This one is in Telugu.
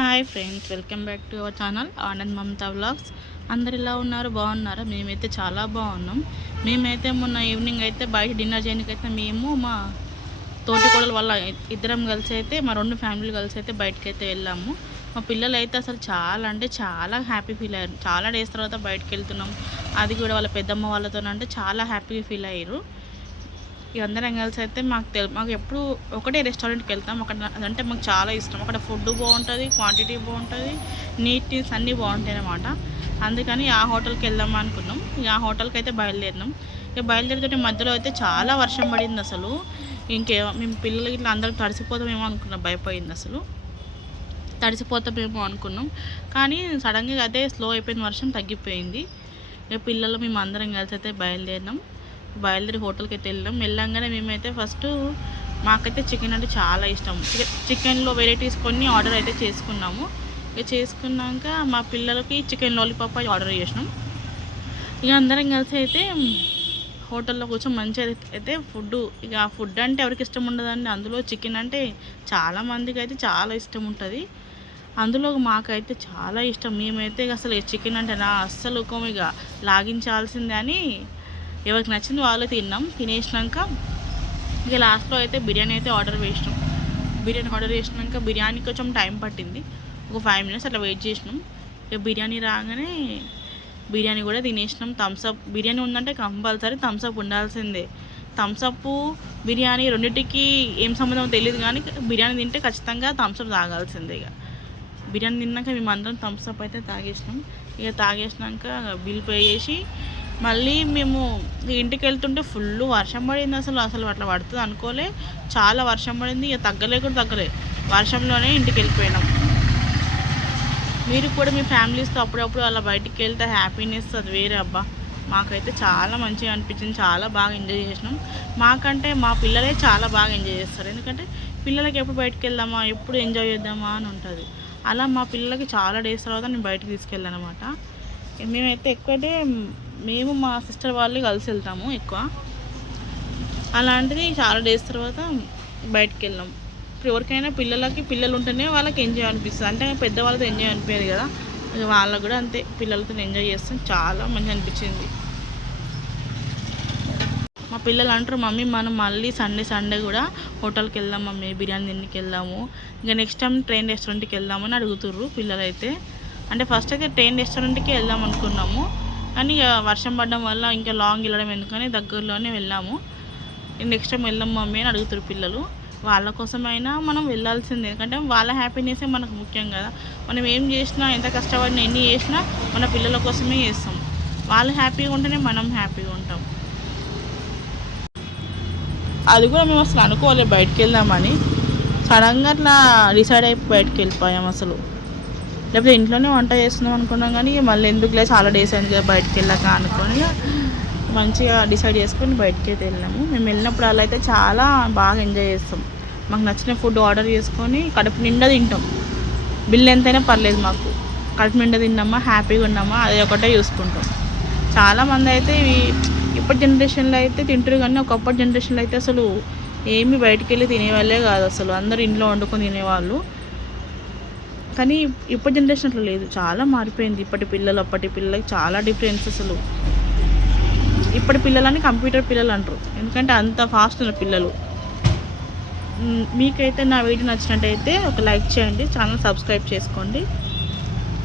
Hi friends, welcome back to our channel Anand Mamata vlogs. అందరు ఎలా ఉన్నారు? బాగున్నారా? మేమైతే చాలా బాగున్నాం. మేమైతే మొన్న ఈవినింగ్ అయితే బయట డిన్నర్ చేయడానికి అయితే మేము మా తోటికోడలు వాళ్ళ ఇద్దరం కలిసి అయితే మా రెండు ఫ్యామిలీలు కలిసి అయితే బయటకు అయితే వెళ్ళాము. మా పిల్లలు అయితే అసలు చాలా అంటే చాలా హ్యాపీ ఫీల్ అయ్యారు. చాలా డేస్ తర్వాత బయటకు వెళ్తున్నాం, అది కూడా వాళ్ళ పెద్దమ్మ వాళ్ళతో అంటే చాలా హ్యాపీగా ఫీల్ అయ్యారు. ఇక అందరం కలిసి అయితే మాకు ఎప్పుడు ఒకటే రెస్టారెంట్కి వెళ్తాం. అక్కడ అదంటే మాకు చాలా ఇష్టం. అక్కడ ఫుడ్ బాగుంటుంది, క్వాంటిటీ బాగుంటుంది, నీట్నెస్ అన్నీ బాగుంటాయి అన్నమాట. అందుకని ఆ హోటల్కి వెళ్దాం అనుకున్నాం. ఇక ఆ హోటల్కి అయితే బయలుదేరినాం. ఇక బయలుదేరితే మధ్యలో అయితే చాలా వర్షం పడింది. అసలు మేము పిల్లలకి ఇట్లా అందరం తడిసిపోతామేమో అనుకున్నాం, భయపోయింది. అసలు తడిసిపోతామేమో అనుకున్నాం, కానీ సడన్గా అదే స్లో అయిపోయిన వర్షం తగ్గిపోయింది. ఇక పిల్లలు మేము అందరం కలిసి అయితే బయలుదేరి హోటల్కి అయితే వెళ్ళంగానే మేమైతే ఫస్ట్ మాకైతే చికెన్ అంటే చాలా ఇష్టం. చికెన్లో వెరైటీస్ కొన్ని ఆర్డర్ అయితే చేసుకున్నాము. ఇక చేసుకున్నాక మా పిల్లలకి చికెన్ లాలీపాప్ ఆర్డర్ చేసినాం. ఇక అందరం కలిసి అయితే హోటల్లో కూర్చొని మంచిగా అయితే ఇక ఫుడ్ అంటే ఎవరికి ఇష్టం ఉండదండి. అందులో చికెన్ అంటే చాలామందికి అయితే చాలా ఇష్టం ఉంటుంది. అందులో మాకైతే చాలా ఇష్టం. మేమైతే అసలు చికెన్ అంటే అస్సలు ఇక లాగించాల్సిందే అని ఎవరికి నచ్చింది వాళ్ళు తినేసినాక ఇక లాస్ట్లో అయితే బిర్యానీ అయితే ఆర్డర్ చేసినాక బిర్యానీ కొంచెం టైం పట్టింది. ఒక 5 minutes అట్లా వెయిట్ చేసినాం. ఇక బిర్యానీ రాగానే బిర్యానీ కూడా తినేసినాం. థమ్స్అప్ బిర్యానీ ఉందంటే కంపల్సరీ థమ్స్అప్ ఉండాల్సిందే. థమ్స్అప్ బిర్యానీ రెండింటికి ఏం సంబంధం తెలియదు, కానీ బిర్యానీ తింటే ఖచ్చితంగా థమ్స్అప్ తాగాల్సిందే. ఇక బిర్యానీ తిన్నాక మేము అందరం థమ్స్అప్ అయితే తాగేసినాం. ఇక తాగేసినాక బిల్ పే చేసి మళ్ళీ మేము ఇంటికి వెళ్తుంటే ఫుల్ వర్షం పడింది. అసలు అట్లా పడుతుంది అనుకోలే. చాలా వర్షం పడింది. ఇక తగ్గలే వర్షంలోనే ఇంటికి వెళ్ళిపోయినాం. మీరు కూడా మీ ఫ్యామిలీస్తో అప్పుడప్పుడు అలా బయటికి వెళ్తే హ్యాపీనెస్ అది వేరే అబ్బా. మాకైతే చాలా మంచిగా అనిపించింది, చాలా బాగా ఎంజాయ్ చేసినాం. మాకంటే మా పిల్లలే చాలా బాగా ఎంజాయ్ చేస్తారు. ఎందుకంటే పిల్లలకి ఎప్పుడు బయటికి వెళ్దామా, ఎప్పుడు ఎంజాయ్ చేద్దామా అని ఉంటుంది. అలా మా పిల్లలకి చాలా డేస్ తర్వాత నేను బయటకు తీసుకెళ్ళాను అనమాట. మేమైతే ఎక్కువైతే మేము మా సిస్టర్ వాళ్ళు కలిసి వెళ్తాము ఎక్కువ. అలాంటిది చాలా డేస్ తర్వాత బయటకు వెళ్ళాం. ఎవరికైనా పిల్లలు ఉంటేనే వాళ్ళకి ఎంజాయ్ అనిపిస్తుంది. అంటే పెద్దవాళ్ళతో ఎంజాయ్ అనిపించదు కదా, వాళ్ళకు కూడా అంతే. పిల్లలతో ఎంజాయ్ చేస్తాం, చాలా మంచిగా అనిపించింది. మా పిల్లలు అంటారు, మమ్మీ మనం మళ్ళీ సండే కూడా హోటల్కి వెళ్దాం మమ్మీ, బిర్యానీ తిండికి వెళ్దాము, ఇంకా నెక్స్ట్ టైం ట్రైన్ రెస్టారెంట్కి వెళ్దామని అడుగుతుర్రు పిల్లలైతే. అంటే ఫస్ట్ అయితే ట్రైన్ రెస్టారెంట్కి వెళ్దాం అనుకున్నాము, కానీ వర్షం పడడం వల్ల ఇంకా లాంగ్ వెళ్ళడం ఎందుకని దగ్గరలోనే వెళ్ళాము. నెక్స్ట్ టైం వెళ్దాం మమ్మీ అని అడుగుతారు పిల్లలు. వాళ్ళ కోసమైనా మనం వెళ్ళాల్సిందే, ఎందుకంటే వాళ్ళ హ్యాపీనెస్సే మనకు ముఖ్యం కదా. మనం ఏం చేసినా, ఎంత కష్టపడినా, ఎన్ని చేసినా మన పిల్లల కోసమే చేస్తాం. వాళ్ళు హ్యాపీగా ఉంటేనే మనం హ్యాపీగా ఉంటాం. అది కూడా మేము అసలు అనుకోలేదు బయటకు వెళ్దామని. సడన్గా అట్లా డిసైడ్ అయిపోయి బయటకు వెళ్ళిపోయాం. అసలు లేకపోతే ఇంట్లోనే వంట చేస్తున్నాం అనుకున్నాం, కానీ మళ్ళీ ఎందుకులే చాలా డేస్ అయింది కదా బయటకు వెళ్ళాక అనుకొని మంచిగా డిసైడ్ చేసుకొని బయటకి అయితే వెళ్ళాము. మేము వెళ్ళినప్పుడు అలా అయితే చాలా బాగా ఎంజాయ్ చేస్తాం. మాకు నచ్చిన ఫుడ్ ఆర్డర్ చేసుకొని కడుపు నిండా తింటాం. బిల్ ఎంతైనా పర్లేదు, మాకు కడుపు నిండా తిన్నామా, హ్యాపీగా ఉన్నామా, అది ఒకటే చూసుకుంటాం. చాలామంది అయితే ఇప్పటి జనరేషన్లో అయితే తింటారు, కానీ ఒకప్పటి జనరేషన్లో అయితే అసలు ఏమి బయటికి వెళ్ళి తినేవాళ్ళే కాదు. అసలు అందరూ ఇంట్లో వండుకొని తినేవాళ్ళు. కానీ ఇప్పటి జనరేషన్ అట్లా లేదు, చాలా మారిపోయింది. ఇప్పటి పిల్లలు అప్పటి పిల్లలకి చాలా డిఫరెన్స్. అసలు ఇప్పటి పిల్లలని కంప్యూటర్ పిల్లలు అంటారు, ఎందుకంటే అంత ఫాస్ట్ ఉన్న పిల్లలు. మీకైతే నా వీడియో నచ్చినట్టయితే ఒక లైక్ చేయండి, ఛానల్ సబ్స్క్రైబ్ చేసుకోండి.